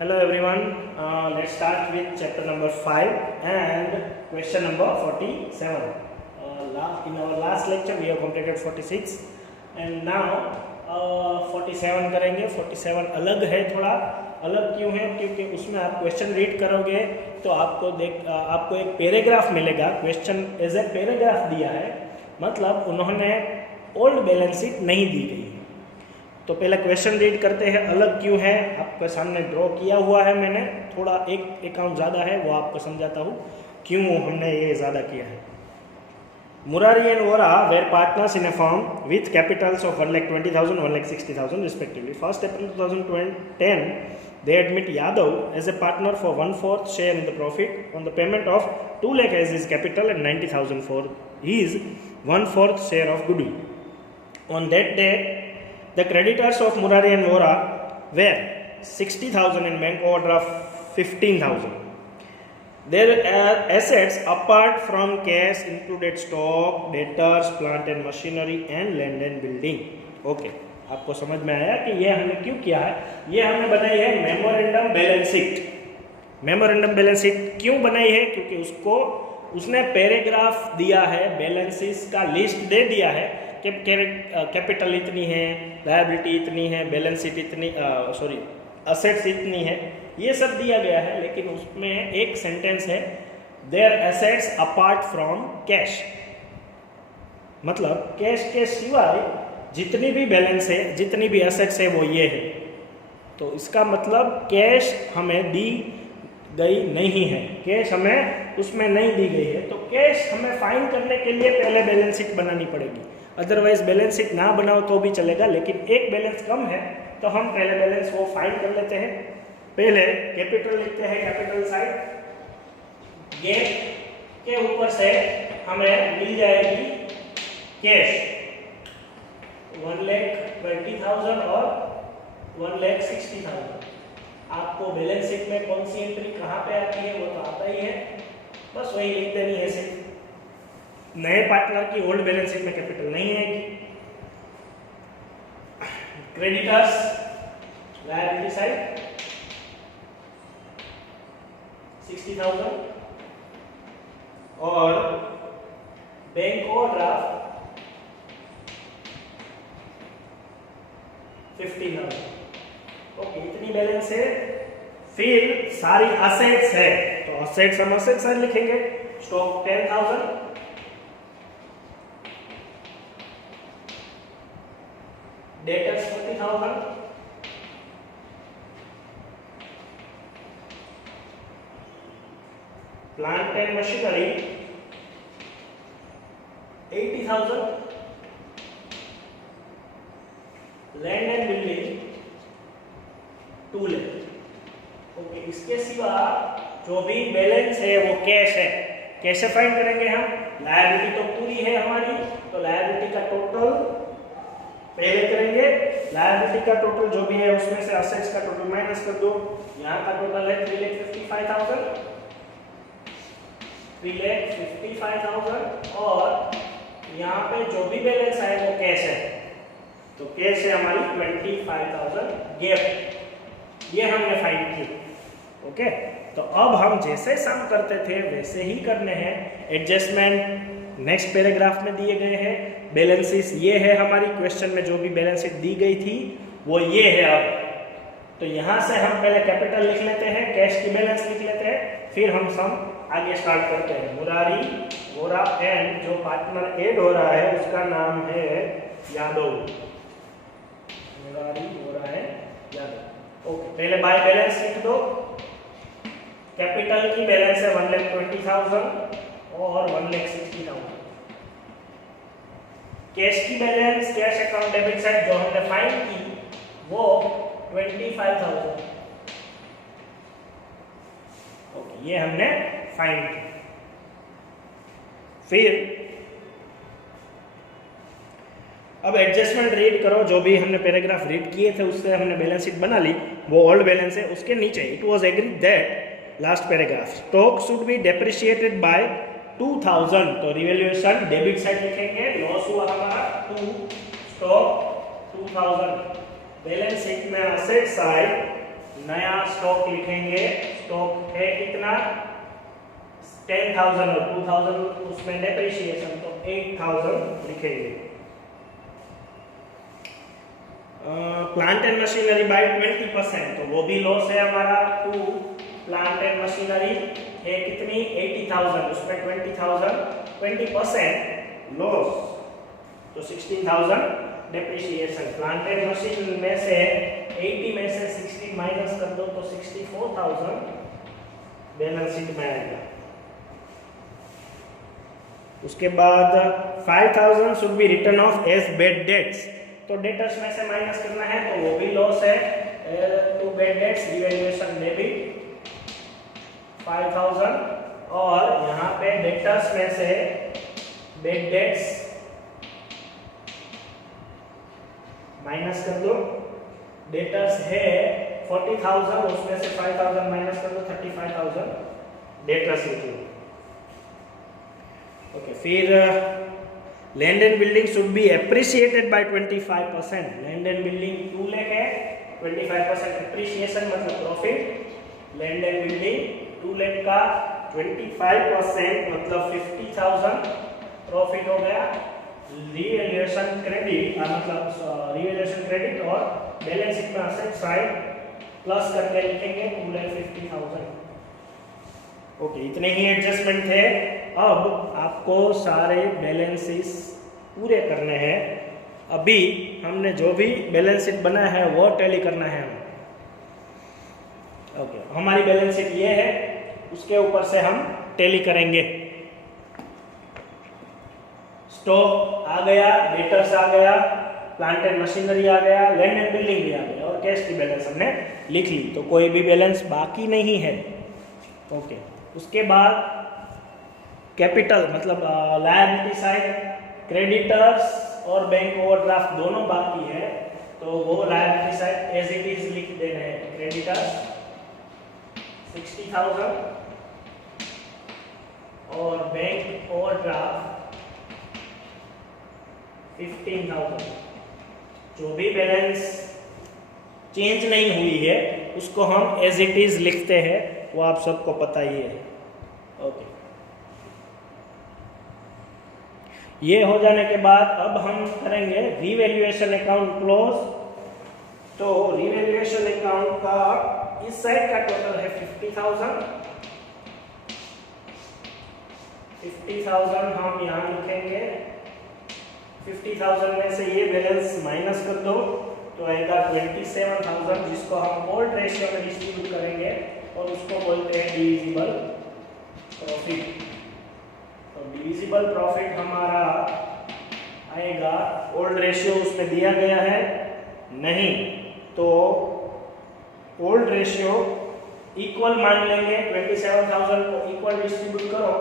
Hello everyone. Let's start with chapter number 5 and question number 47. In our last lecture we have completed 46 and now 47 करेंगे. 47 अलग है, थोड़ा अलग क्यों है? क्योंकि उसमें आप क्वेश्चन रीड करोगे तो आपको एक पैराग्राफ मिलेगा. क्वेश्चन एज ए पैराग्राफ दिया है, मतलब उन्होंने ओल्ड बैलेंस शीट नहीं दी गई. तो पहले क्वेश्चन रीड करते हैं. अलग क्यों है आपके सामने ड्रॉ किया हुआ है मैंने, थोड़ा एक अकाउंट ज़्यादा है, वो आपको समझाता हूँ क्यों हमने ये ज़्यादा किया है. Murari and Vora were partners in a firm with capitals of 1,20,000, 1,60,000 respectively. 1st April 2010, they admit Yadav as a partner for 1/4 share in the profit on the payment of 2 lakh as his capital and 90,000 for his 1/4 share of goodwill. On that day, the creditors of Murari and Vora were 60,000 and bank overdraft 15,000. Their assets apart from cash included stock, debtors, plant and machinery and land and building. Okay, आपको समझ में आया कि ये हमने क्यों किया है? ये हमने बनाई है memorandum balance sheet. Memorandum balance sheet क्यों बनाई है? क्योंकि उसने पैराग्राफ दिया है, बैलेंसेस का लिस्ट दे दिया है कि कैपिटल इतनी है, लायबिलिटी इतनी है, बैलेंस शीट इतनी, असेट्स इतनी है, ये सब दिया गया है. लेकिन उसमें एक सेंटेंस है, their assets apart from cash, मतलब कैश के सिवाय जितनी भी बैलेंस है, जितनी भी एसेट्स है वो ये है. तो इसका मतलब कैश हमें दी गई नहीं है, कैश हमें उसमें नहीं दी गई है. तो कैश हमें फाइंड करने के लिए पहले बैलेंस शीट बनानी पड़ेगी. अदरवाइज बैलेंस शीट ना बनाओ तो भी चलेगा, लेकिन एक बैलेंस कम है तो हम पहले बैलेंस वो फाइंड कर लेते हैं. पहले कैपिटल लिखते हैं, कैपिटल साइड. गैप के ऊपर से हमें मिल जाएगी कैश 1,20,000 और 1,60,000. आपको बैलेंस शीट में कौन सी एंट्री कहाँ पे आती है वो तो आता ही है, बस वही लिख देनी है. सिर्फ नए पार्टनर की ओल्ड बैलेंस शीट में कैपिटल नहीं है. क्रेडिटर्स लायबिलिटी साइड 60,000 और बैंक ओवरड्राफ्ट 15,000. ओके, इतनी बैलेंस है. फिर सारी असेट्स है, तो असेट्स हम असेट साइड लिखेंगे. Stock 10,000, debtors 40,000, plant and machinery 80,000, land and building 2 lakh. Okay, इसके सिवा जो भी बैलेंस है वो कैश है. कैसे फाइंड करेंगे हम? लायबिलिटी तो पूरी है हमारी, तो लायबिलिटी का टोटल पहले करेंगे. लायबिलिटी का टोटल जो भी है उसमें से असेट्स का टोटल माइनस कर दो. यहाँ का टोटल है 3,55,000, 3,55,000 और यहाँ पे जो भी बैलेंस है वो कैश है, तो कैश है हमारी 25,000 गैप. ये हमने फाइंड की. ओके, तो अब हम जैसे सम करते थे वैसे ही करने हैं. एडजस्टमेंट नेक्स्ट पैराग्राफ में दिए गए हैं. बैलेंसेस ये है हमारी, क्वेश्चन में जो भी बैलेंस शीट दी गई थी वो ये है. अब तो यहाँ से हम पहले कैपिटल लिख लेते हैं, कैश की बैलेंस लिख लेते हैं, फिर हम सम आगे स्टार्ट करते हैं. मुरारी वोरा एंड जो पार्टनर ऐड हो रहा है उसका नाम है यादव. मुरारी वोरा है यादव. ओके, पहले बाय बैलेंस लिख दो. कैपिटल की बैलेंस है 1,20,000 और 1,60,000. कैश की balance, cash account debit side जो हमने फाइंड की वो 25,000. ओके, ये हमने फाइंड की. फिर अब एडजस्टमेंट रीड करो. जो भी हमने पैराग्राफ रीड किए थे उससे हमने बैलेंस शीट बना ली, वो ओल्ड बैलेंस है. उसके नीचे it was agreed that, last paragraph, stock should be depreciated by 2,000. तो रिवैल्यूएशन डेबिट साइड लिखेंगे. लॉस हुआ हमारा 2, स्टॉक 2,000. बैलेंस शीट में असेट साइड नया स्टॉक लिखेंगे। स्टॉक है कितना 10,000 और 2,000 उसमें डेप्रिसिएशन, तो 8,000 लिखेंगे। प्लांट एंड मशीनरी बाय 20%, तो वो भी लॉस है हमारा। टू प्लांट एंड मशीनरी है कितनी 80,000, उसमें 20,000, 20% लॉस, तो 16,000 डेप्रिसिएशन। प्लांट एंड मशीन में से 80 में से 60 माइनस कर दो तो 64,000 बैलेंस शीट में आएगा। उसके बाद 5,000 should be written off as bad debts, तो डेटर्स में से माइनस करना है, तो वो भी लॉस है। To bad debts revaluation debit 5,000, और यहाँ पे डेटर्स में से बैड डेट्स माइनस कर दो। डेटर्स है 40,000, उसमें से 5,000 माइनस कर दो, 35,000 डेटर्स लिख लो। ओके, फिर land and building should be appreciated by 25%। Land and building 2 lakh है, 25% एप्रिसिएशन मतलब profit. Land and building 2 lakh का 25% मतलब 50,000 प्रॉफिट हो गया। रिवैल्यूएशन क्रेडिट मतलब रिवैल्यूएशन क्रेडिट और बैलेंस शीट में असेट साइड प्लस करके लिखेंगे 2,50,000। ओके, इतने ही एडजस्टमेंट थे। अब आपको सारे बैलेंसेस पूरे करने हैं। अभी हमने जो भी बैलेंस शीट बनाया है वो टैली करना है। ओके, हमारी बैलेंस शीट ये है, उसके ऊपर से हम टैली करेंगे। स्टॉक आ गया, डेटर्स आ गया, प्लांट एंड मशीनरी आ गया, लैंड एंड बिल्डिंग भी आ गया, और कैश की बैलेंस हमने लिख ली, तो कोई भी बैलेंस बाकी नहीं है। ओके, उसके बाद कैपिटल मतलब लायबिलिटी साइड, क्रेडिटर्स और बैंक ओवरड्राफ्ट दोनों बाकी है, तो वो liability side as it is लिख देना है। क्रेडिटर्स 60,000 और बैंक ओवरड्राफ्ट 15,000। जो भी बैलेंस चेंज नहीं हुई है उसको हम एज इट इज लिखते हैं, वो आप सबको पता ही है। ओके, ये हो जाने के बाद अब हम करेंगे रिवैल्यूएशन अकाउंट क्लोज। तो रिवैल्यूएशन अकाउंट का इस साइड का टोटल है 50,000। 50,000 हम यहाँ लिखेंगे। 50,000 में से ये बैलेंस माइनस कर दो तो आएगा 27,000, जिसको हम ओल्ड रेशियो में डिस्ट्रीब्यूट करेंगे और उसको बोलते हैं डिविजिबल प्रॉफिट। तो डिविजिबल प्रॉफिट हमारा आएगा, ओल्ड रेशियो उसमें दिया गया है नहीं, तो ओल्ड रेशियो इक्वल मान लेंगे। 27,000 को इक्वल डिस्ट्रीब्यूट करो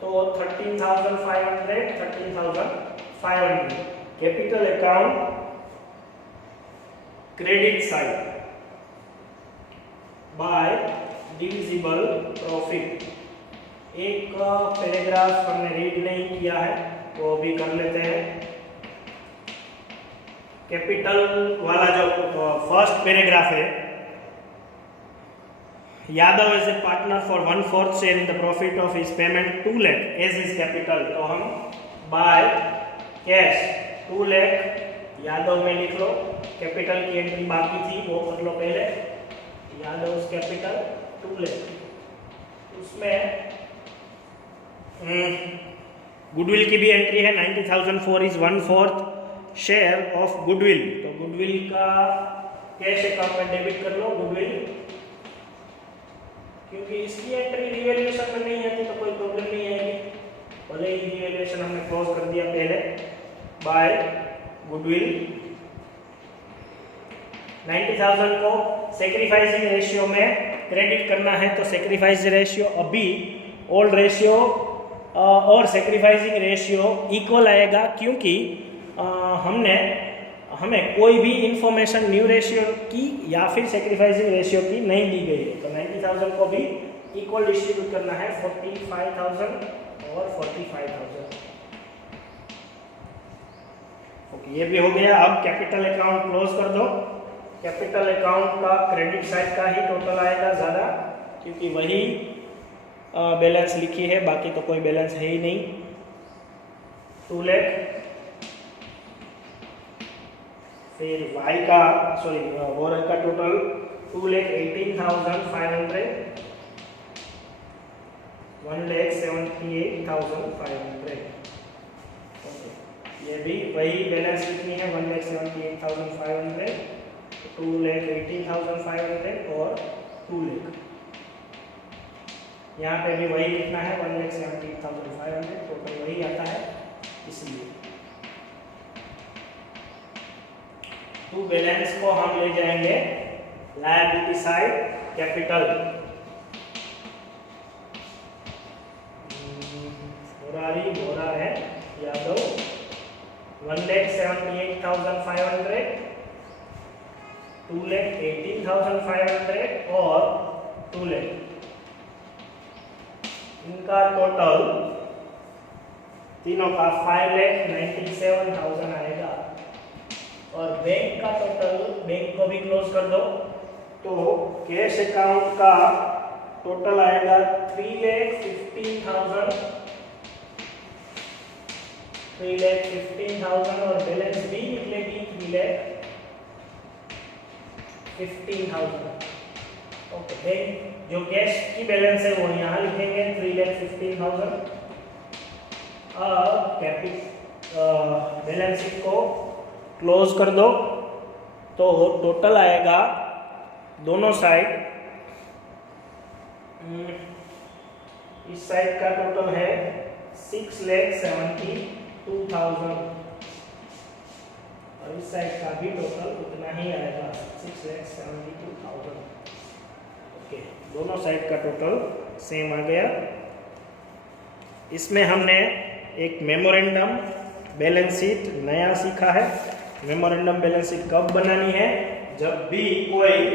तो 13,500, 13,500। Capital account credit side by divisible profit. एक पैराग्राफ हमने रीड नहीं किया है, वो भी कर लेते हैं। कैपिटल वाला जो फर्स्ट पैराग्राफ है, Yadav is a partner for 1/4 share in the profit of his payment 2 lakh as is capital. तो हम बाय कैश 2 लाख यादव में लिख लो। कैपिटल की एंट्री बाकी थी वो कर लो पहले। यादव कैपिटल 2 लाख, उसमें गुडविल की भी एंट्री है 90,000 for is 1/4 share of goodwill. तो गुडविल का कैश अकाउंट में डेबिट कर लो गुडविल, क्योंकि इसकी एंट्री रिवैल्यूएशन में नहीं आती तो कोई प्रॉब्लम नहीं आएगी, भले ही रिवैल्यूएशन हमने क्लोज कर दिया पहले। बाय गुडविल 90,000 को सेक्रीफाइसिंग रेशियो में क्रेडिट करना है, तो सेक्रीफाइस रेशियो अभी ओल्ड रेशियो और सेक्रीफाइसिंग रेशियो इक्वल आएगा, क्योंकि हमें कोई भी इंफॉर्मेशन न्यू रेशियो की या फिर सेक्रीफाइसिंग रेशियो की नहीं दी गई है। तो 90,000 को भी इक्वल डिस्ट्रीब्यूट करना है, 45,000 और 45,000। ओके, ये भी हो गया। अब कैपिटल अकाउंट क्लोज कर दो। कैपिटल अकाउंट का क्रेडिट साइड का ही टोटल आएगा ज़्यादा, क्योंकि वही बैलेंस लिखी है, बाकी तो कोई बैलेंस है ही नहीं। 2 लाख। फिर वाई का वोर का टोटल 2,18,500, 1,78,500। ये भी वही बैलेंस लिखनी है, 1,78,500, 2,18,500 और 2 लाख। यहाँ पे भी वही लिखना है, 1,78,500, टोटल वही आता है इसलिए। तो बैलेंस को हम ले जाएंगे लायबिलिटी साइड कैपिटल। बोरा है यादव 1,78,500, 2,18,500 और 2 लाख। इनका टोटल तीनों का 5,97,000 आएगा। और बैंक का टोटल, बैंक को भी क्लोज कर दो, तो कैश अकाउंट का टोटल आएगा 3,15,000 और बैलेंस भी निकलेगी 3,15,000। ओके, बैंक जो कैश की बैलेंस है वो यहाँ लिखेंगे 3,15,000। बैलेंस शीट को क्लोज कर दो, तो टोटल आएगा दोनों साइड। इस साइड का टोटल है 6,72,000 और इस साइड का भी टोटल उतना ही आएगा, 6,72,000। ओके, दोनों साइड का टोटल सेम आ गया। इसमें हमने एक मेमोरेंडम बैलेंस शीट नया सीखा है। मेमोरेंडम बैलेंस शीट कब बनानी है? जब भी कोई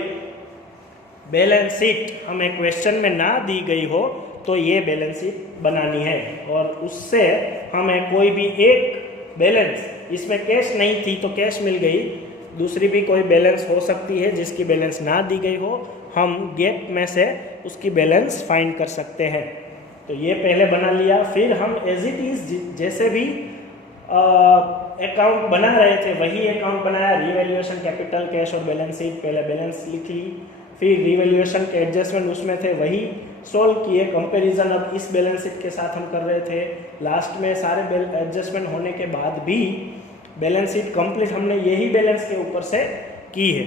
बैलेंस शीट हमें क्वेश्चन में ना दी गई हो तो ये बैलेंस शीट बनानी है, और उससे हमें कोई भी एक बैलेंस, इसमें कैश नहीं थी तो कैश मिल गई, दूसरी भी कोई बैलेंस हो सकती है जिसकी बैलेंस ना दी गई हो, हम गैप में से उसकी बैलेंस फाइंड कर सकते हैं। तो ये पहले बना लिया, फिर हम एज इट इज जैसे भी अकाउंट बना रहे थे वही अकाउंट बनाया। रिवैल्यूएशन, कैपिटल, कैश और बैलेंस शीट, पहले बैलेंस लिख ली, फिर रिवैल्यूएशन के एडजस्टमेंट उसमें थे वही सोल्व किए। कंपैरिजन अब इस बैलेंस शीट के साथ हम कर रहे थे। लास्ट में सारे एडजस्टमेंट होने के बाद भी बैलेंस शीट कंप्लीट हमने यही बैलेंस के ऊपर से की है।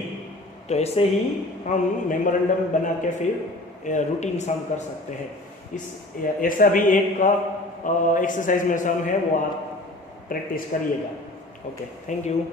तो ऐसे ही हम मेमोरेंडम बना के फिर रूटीन सम कर सकते हैं। ऐसा भी एक एक्सरसाइज में सम है, वो आप प्रैक्टिस करिएगा। Okay, thank you.